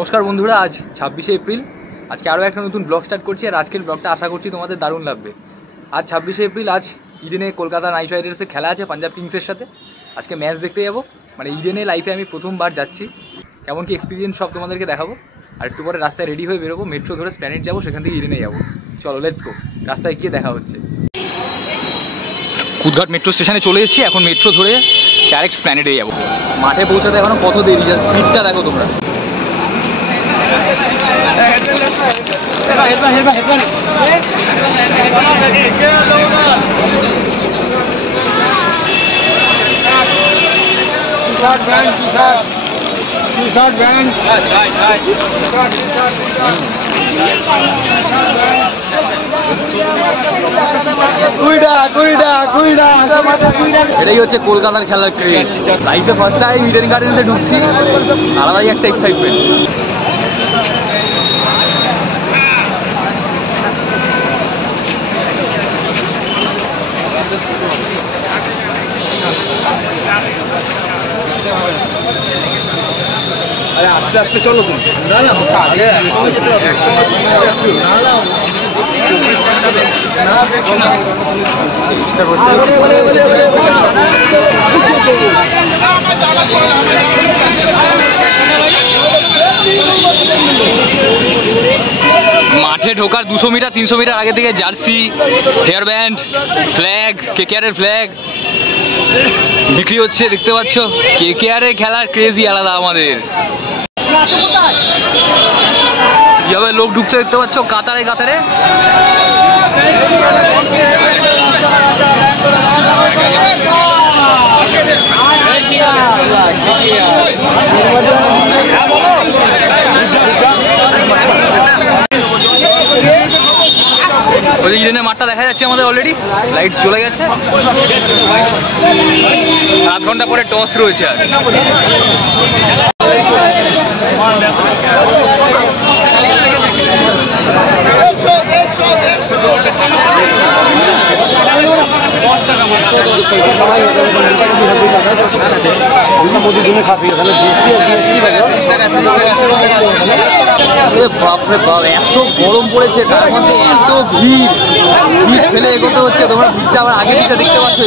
নমস্কার বন্ধুরা, আজ 26শে এপ্রিল। আজকে আরও একটা নতুন ব্লগ স্টার্ট করছি। আর আজকের ব্লগটা আশা করছি তোমাদের দারুণ লাগবে। আজ 26শে এপ্রিল, আজ ইডেনে কলকাতা নাইট রাইডার্সের খেলা আছে পাঞ্জাব কিংসের সাথে। আজকে ম্যাচ দেখতে যাবো, মানে ইডেনে লাইফে আমি প্রথমবার যাচ্ছি। কেমন কি এক্সপিরিয়েন্স সব তোমাদেরকে দেখাবো। আর একটু পরে রাস্তায় রেডি হয়ে বেরোবো, মেট্রো ধরে প্ল্যানেট যাবো, সেখান থেকে ইডেনে যাবো। চলো লেটস গো, রাস্তায় গিয়ে দেখা হচ্ছে। কুদঘাট মেট্রো স্টেশনে চলে এসেছি, এখন মেট্রো ধরে ডাইরেক্ট প্ল্যানেটে যাবো। মাঠে পৌঁছাতে এখনো কত দেরি, জাস্ট স্পিডটা দেখো তোমরা। এটাই হচ্ছে কলকাতার খেলার ক্রেজ। লাইফে ফার্স্ট টাইম ইডেন গার্ডেন্সে ঢুকছি, আলাদাই একটা এক্সাইটমেন্ট। আরে আস্তে আস্তে চলো তুমি। না না আগে একসঙ্গে যেতে হবে, একসঙ্গে না না মাঠে ঢোকার 200 মিটার 300 মিটার আগে থেকে জার্সি, হেয়ার ব্যান্ড, ফ্ল্যাগ, কেকেআরের ফ্ল্যাগ বিক্রি হচ্ছে, দেখতে পাচ্ছ। কেকেআরের খেলার ক্রেজই আলাদা আমাদের। কিভাবে লোক ঢুকছে দেখতে পাচ্ছ, কাতারে কাতারে। ওই ইডেনের মাঠটা দেখা যাচ্ছে আমাদের, অলরেডি লাইট চলে গেছে। 7 ঘন্টা পরে টস রয়েছে। আর বাপরে বাপ, এত গরম পড়েছে, তার মধ্যে এত ভিড় ঠেলে এগোতে হচ্ছে। তোমরা ভিড়টা আবার আগে দিকটা দেখতে পাচ্ছ।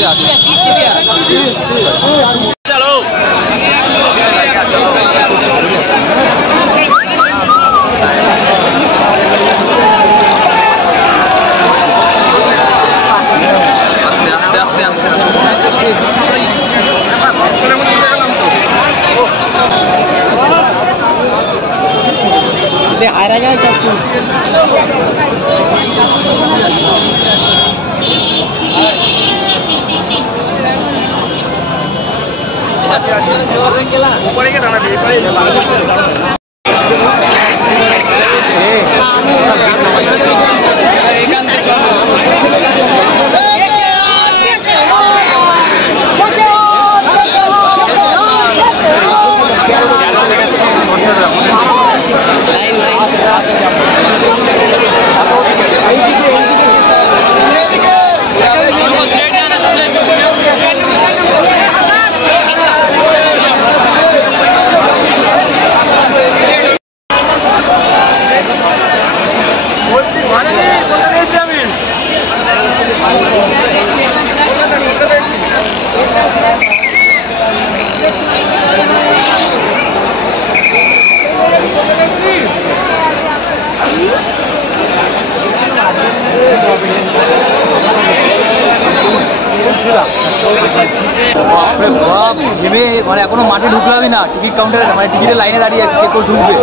মানে এখনো মাঠে ঢুকলামই না, টিকিট কাউন্টারে, মানে টিকিটের লাইনে দাঁড়িয়ে আছে, চেক করে ঢুকবে।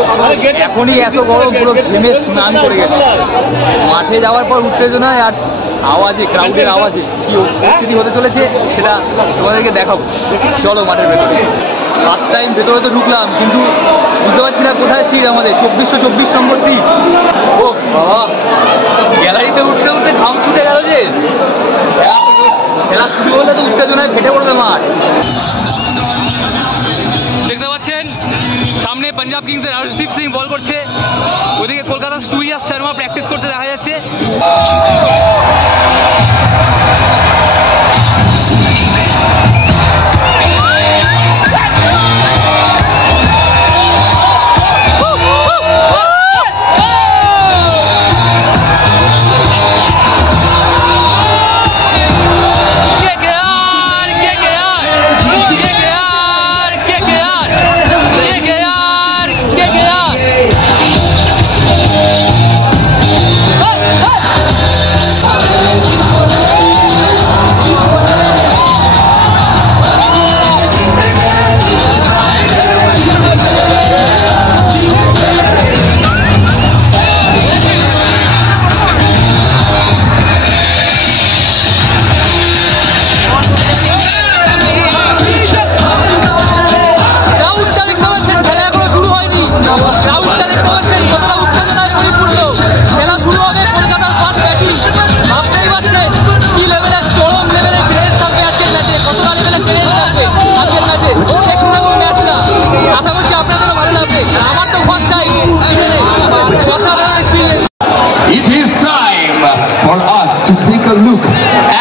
এখনই এত গরম, পুরো ঘেমে স্নান করে গেছে। মাঠে যাওয়ার পর উত্তেজনায় আর আওয়াজে, ক্রাউডের আওয়াজে কি পরিস্থিতি হতে চলেছে সেটা তোমাদেরকে দেখাবো। চলো মাঠের ভেতরে। ফার্স্ট টাইম ভেতরে তো ঢুকলাম, কিন্তু বুঝতে পারছি না কোথায় সিট আমাদের। 2424 নম্বর সিট। ও বাবা, গ্যালারিতে উঠতে উঠতে ঘাম ছুটে গেল যে। খেলা শুরু হলে তো উত্তেজনায় ফেটে পড়বে মাঠ। দেখতে পাচ্ছেন সামনে পাঞ্জাব কিংসের হরদীপ সিং বল করছে, ওদিকে কলকাতার সূর্যাস শর্মা প্র্যাকটিস করতে দেখা যাচ্ছে।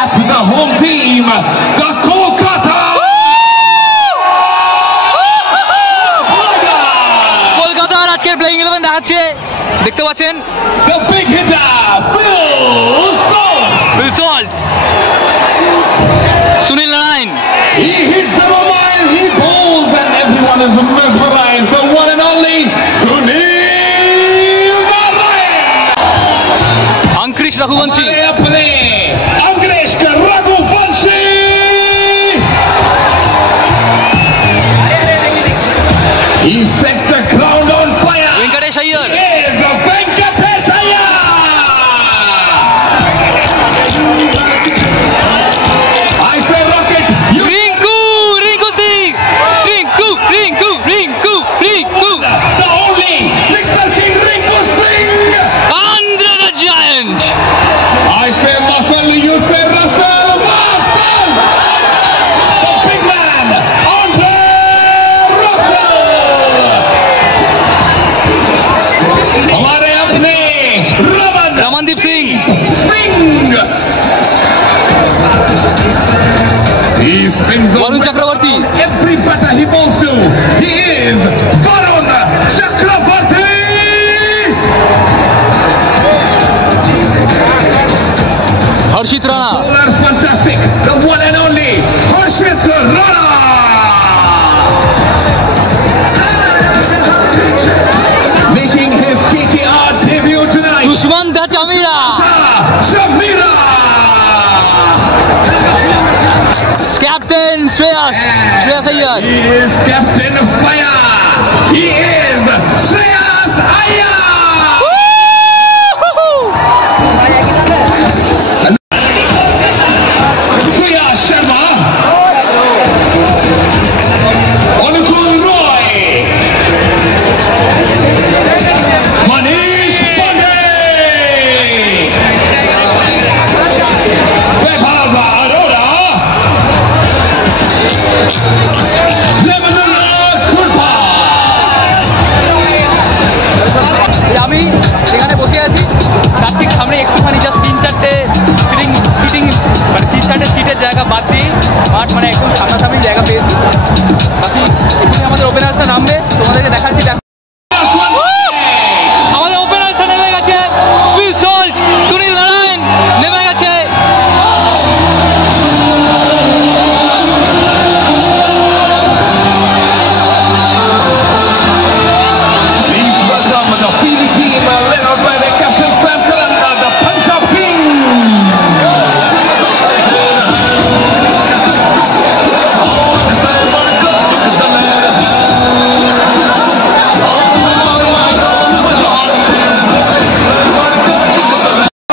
at the home team, the Kolkata কলকাতার আজকের প্লেইং 11 দেখাচ্ছে, দেখতে পাচ্ছেন the big hitter, Phil Salt. Sunil Narayan, He hits the mobile, he bowls, and everyone is mesmerized. The one and only Sunil Narayan. Ankush Raghuvanshi, हमारे अपने अंग्रेज Raghuvanshi. He sets the ground on fire. Venkatesh Iyer, Is Venkatesh Iyer. I say rocket. You Rinku Singh, Rinku, the only sixer king Rinku Singh. Andre the giant, I say muscle, you say Russell, muscle. The big man, Andre Russell. हमारे अपने Ramandeep Singh, Singh. He spins Varun over Chakravarti, every batter he bowls to. He is Varun Chakrabarti. Harshit Rana, Bowler fantastic, the one and only Harshit Rana. Making his KKR debut tonight, Dushmantha Chameera, Shamira. Captain Shreyas Iyer, He is Captain of Fire. He is Shreyas Iyer. Surya Sharma. Anukul Roy. Manish Pandey. Vaibhav Arora. Lemanullah Kurpa. আমি সেখানে বসে আছি, তার ঠিক সামনে একটুখানি just তিন-চারটে মানে তিন-চারটে সিটের জায়গা বাদ দিয়ে মাঠ মানে একদম সামনাসামনি জায়গা পেয়েছি। বাকি এখানে আমাদের ওপেনার্সরা নামবে, তোমাদেরকে দেখাচ্ছি। আমাদের ওপেনার্সরা নেমে গেছে, ফিল সল্ট, সুনীল নারায়ণ নেমে গেছে। Please welcome the Philly team led out by the captain Sam Curran, the Punjab King.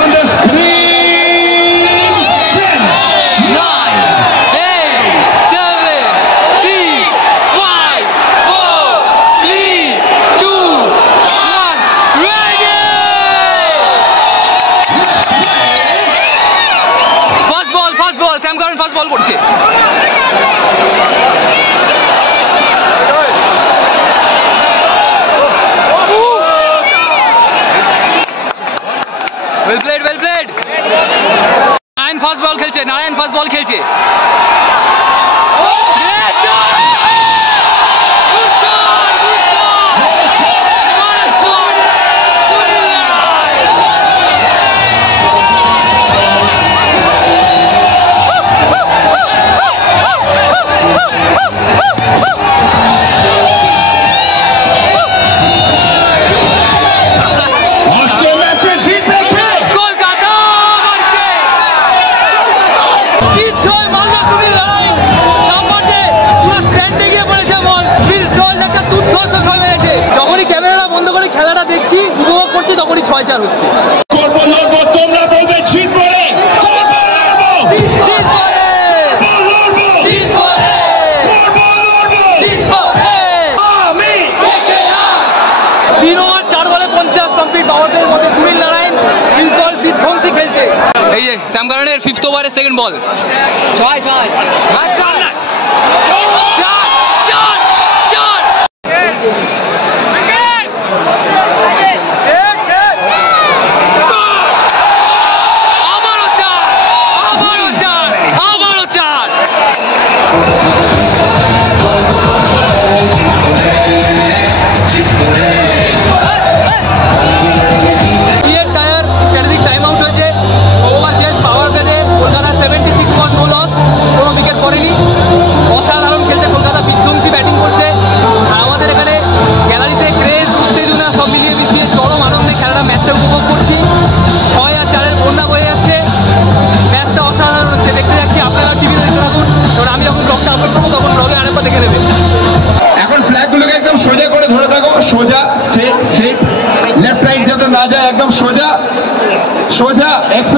On the screen, 10, 9. 8, 7, 6, 5, 4, 3, 2, 1, ready! First ball, Sam কারণ ফার্স্ট বল করছে। Well played. নারায়ণ ফার্স্ট বল খেলছে, Great shot! Good shot! What a shot! Sunil Narayan! आज के match जीतने के কলকাতা মারছে, কি ছয় মারলো সুনীল নারায়ণ, সামনে পুরো স্ট্যান্ডে গিয়ে পড়েছে বল। ফিল সল্ট একটা দুর্ধর্ষ ছয় মেরেছে। যখনই ক্যামেরাটা বন্ধ করে খেলাটা দেখছি, উপভোগ করছি, তখনই 6-4 হচ্ছে। করবো লড়বো তোমরা বলবে জিতবো রে করবো লড়বো জিতবো রে! লড়বো জিতবো রে! করবো লড়বো জিতবো রে! আমি 3 ওভার 4 বলে 50 কমপ্লিট পাওয়ার প্লের মধ্যে সুনীল নারায়ণ ফিল সল্ট বিধ্বংসী খেলছে। এই যে স্যাম কারণের 5th ওভারের সেকেন্ড বল, 6 চার আবারও চার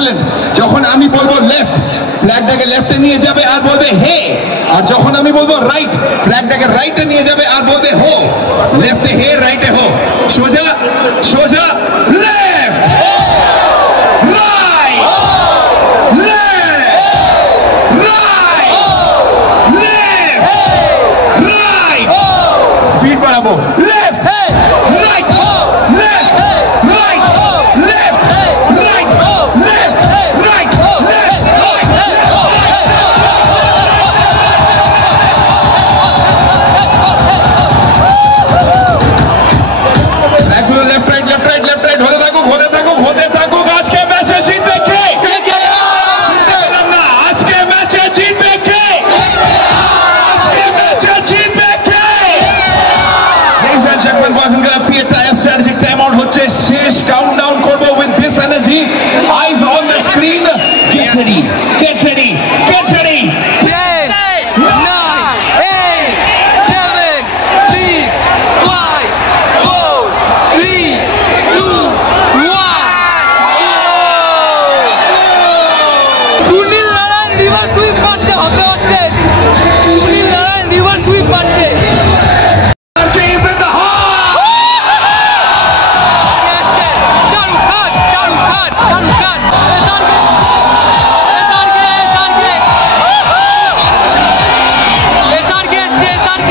এক্সেলেন্ট। যখন আমি বলবো লেফট, ফ্ল্যাগটাকে লেফটে নিয়ে যাবে আর বলবে হে, আর যখন আমি বলবো রাইট, ফ্ল্যাগটাকে রাইটে নিয়ে যাবে আর বলবে হো। লেফটে হে, রাইটে হো, সোজা সোজা, left right left right left right, speed বাড়াবো, left right left right left right left right left. ব্যাকগুলো left right left right left right হতে থাকুক হতে থাকুক হতে থাকুক। আজকে ম্যাচে জিতবে কে? জিততে পেলাম না। আজকে ম্যাচে জিতবে কে? আজকে ম্যাচে জিতবে কে? Ladies and gentlemen, boys and girls, the entire strategic timeout হচ্ছে শেষ। কাউন্টডাউন করব with this energy. Eyes on the screen. Get ready, get ready, get ready. 10, 9, 8, 7, 6, 5, 4, 3, 2, 1, 0! Sunil Narine reverse sweep মারছে, ভাবতে পারছেন? সুনীল নারায়ণ রিভার্স সুইপ মারছে। RK is in the house. Shahrukh Khan, Shahrukh Khan, Shahrukh Khan. SRK এসছে, SRK।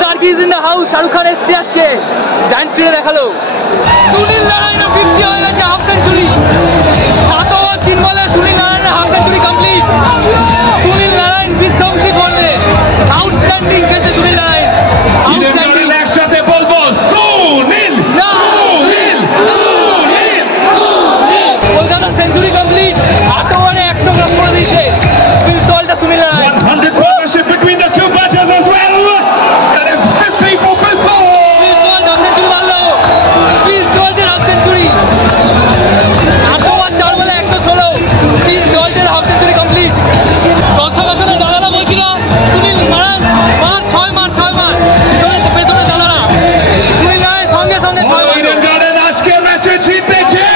SRK is in the house, Shahrukh Khan এসছে আজকে, জায়ান্ট স্ক্রিনে দেখালো। সুনীল নারায়ণের 50 হয়ে গেছে, হাফ সেঞ্চুরি। 7 ওভার 3 বলে সুনীল নারায়ণের half century complete. Sunil Narayan বিধ্বংসী করবে, আউটস্ট্যান্ডিং খেলছে সুনীল নারায়ণ, আউটস্ট্যান্ডিং। একসাথে বলবো সুনীল সুনীল সুনীল। কলকাতা সেঞ্চুরি কমপ্লিট, 8 ওভারে 100 রান করে দিয়েছে পিস্তলটা Sunil Narayan. 100 partnership between the two batters as well. That is 50 for Pitbull. Pistol half century মারলো, পিস্তলের হাফ সেঞ্চুরি। 8 ওভার 4 বলে 116, পিস্তলের হাফ সেঞ্চুরি কমপ্লিট। দর্শক আসলে দাদারা বলছিল সুনীল নারায়ণ মার 6 মার 6 মার, পেছনে দাদারা সুনীল নারায়ণ সঙ্গে সঙ্গে 6 মার। Eden Garden আজকের ম্যাচে জিতবে কে?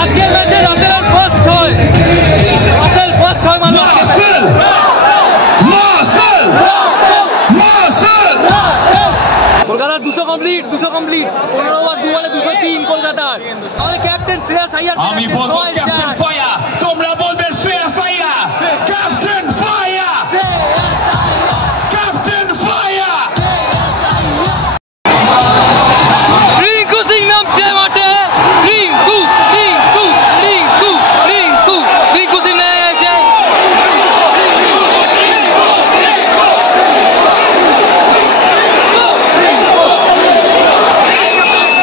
আজকের ম্যাচে রাসেলের ফার্স্ট 6, রাসেল ফার্স্ট 6 মারলো। Marcel Marcel Marcel. কলকাতার 200 কমপ্লিট, 200 কমপ্লিট। 15 ওভার 2 বলে 203 কলকাতার। আমাদের ক্যাপ্টেন শ্রেয়াস আইয়ার, আমি বলবো ক্যাপ্টেন ফায়ার, তোমরা বলবে Shreyas Iyer. Captain fire, captain fire. Rinku Singh নামছে মাঠে, রিঙ্কু রিঙ্কু রিঙ্কু রিঙ্কু রিঙ্কু সিং নেমে গেছে।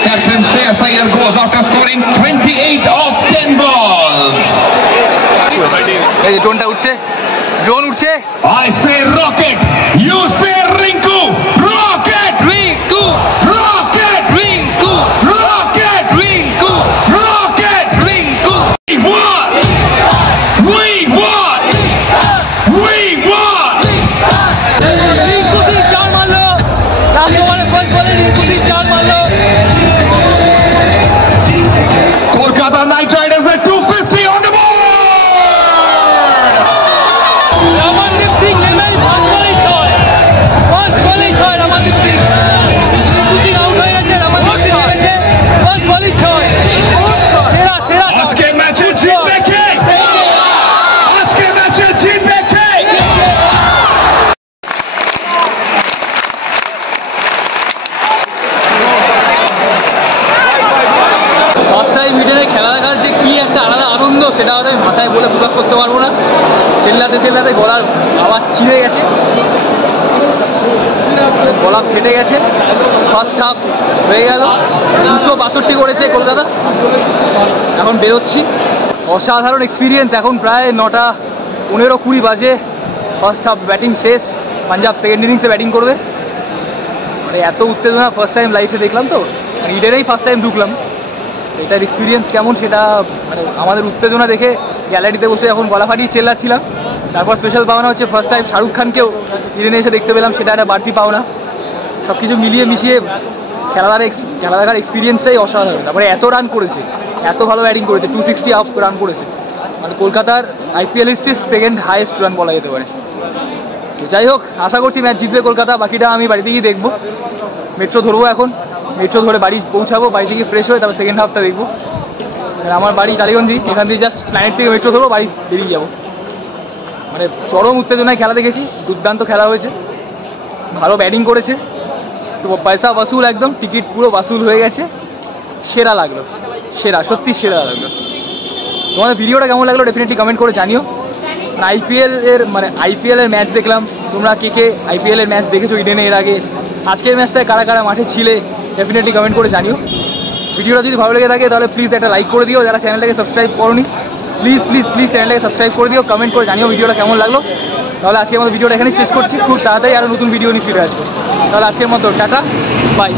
Captain Shreyas Iyer goes after scoring 28 of 10 balls. এই যে ড্রোনটা উঠছে, ড্রোন উঠছে। I say rocket, you say Rinku. Rocket, Rinku rocket, Rinku rocket, Rinku rocket. Rinku. We won, we won, we won. Rinku Singh 4 মারলো, লাস্ট ওভারে ফার্স্ট বলে রিঙ্কু সিং 4 মারলো। Kolkata Knight Riders at 250 on the board. Ramandeep Singh নেমেই ফার্স্ট বলেই 6, ফার্স্ট বলেই 6 রমনদীপ সিং। রিঙ্কু সিং আউট হয়ে গেছে, রমনদীপ সিং নেমেছে, ফার্স্ট বলেই 6। সেরা সেরা আজকে ম্যাচে জিতবে কে? আজকে ম্যাচে জিতবে কে? ফার্স্ট টাইম ইডেনে খেলা দেখার যে কি একটা আলাদা আনন্দ, সেটা হয়তো আমি ভাষায় বলে প্রকাশ করতে পারবো না। চেল্লাতে চেল্লাতে গলার আওয়াজ চিড়ে গেছে। গলা ফেটে গেছে। ফার্স্ট হাফ হয়ে গেল, 262 করেছে কলকাতা। এখন বেরোচ্ছি। অসাধারণ এক্সপিরিয়েন্স। এখন প্রায় 9টা 15-20 বাজে। ফার্স্ট হাফ ব্যাটিং শেষ, পাঞ্জাব সেকেন্ড ইনিংসে ব্যাটিং করবে। মানে এত উত্তেজনা ফার্স্ট টাইম লাইফে দেখলাম, তো ইডেনেই ফার্স্ট টাইম ঢুকলাম। এটার এক্সপিরিয়েন্স কেমন সেটা মানে আমাদের উত্তেজনা দেখে গ্যালারিতে বসে এখন গলা ফাটিয়ে চেল্লাচ্ছিলাম। তারপর স্পেশাল পাওনা হচ্ছে ফার্স্ট টাইম শাহরুখ খানকেও ইডেনে এসে দেখতে পেলাম, সেটা একটা বাড়তি পাওনা। সব কিছু মিলিয়ে মিশিয়ে খেলা দেখার এক্সপিরিয়েন্সটাই অসাধারণ। তারপরে এত রান করেছে, এত ভালো ব্যাটিং করেছে, 260 আপ রান করেছে। মানে কলকাতার আইপিএল হিস্ট্রির সেকেন্ড হাইয়েস্ট রান বলা যেতে পারে। তো যাই হোক, আশা করছি ম্যাচ জিতবে কলকাতা। বাকিটা আমি বাড়িতে গিয়ে দেখবো। মেট্রো ধরবো এখন, মেট্রো ধরে বাড়ি পৌঁছাবো, বাড়ি থেকে ফ্রেশ হয়ে তারপর সেকেন্ড হাফটা দেখবো। আমার বাড়ি টালিগঞ্জি, এখান থেকে জাস্ট প্ল্যানেট থেকে মেট্রো ধরবো, বাড়ি বেরিয়ে যাবো। মানে চরম উত্তেজনায় খেলা দেখেছি, দুর্দান্ত খেলা হয়েছে, ভালো ব্যাটিং করেছে। তো পয়সা বাসুল, একদম টিকিট পুরো বাসুল হয়ে গেছে। সেরা লাগলো, সেরা, সত্যি সেরা লাগলো। তোমাদের ভিডিওটা কেমন লাগলো ডেফিনেটলি কমেন্ট করে জানিও। আইপিএলের ম্যাচ দেখলাম, তোমরা কে আইপিএলের ম্যাচ দেখেছো ইডেনে এর আগে? আজকের ম্যাচটায় কারা কারা মাঠে ছিলে ডেফিনেটলি কমেন্ট করে জানিও। ভিডিওটা যদি ভালো লেগে থাকে তাহলে প্লিজ একটা লাইক করে দিও। যারা চ্যানেলটাকে সাবস্ক্রাইব করোনি প্লিজ প্লিজ প্লিজ চ্যানেলটাকে সাবস্ক্রাইব করে দিও, কমেন্ট করে জানিও ভিডিওটা কেমন লাগলো। তাহলে আজকের মতো ভিডিওটা এখানেই শেষ করছি। খুব তাড়াতাড়ি আরও নতুন ভিডিও নিয়ে ফিরে আসবো। তাহলে আজকের মতো টাটা, বাই।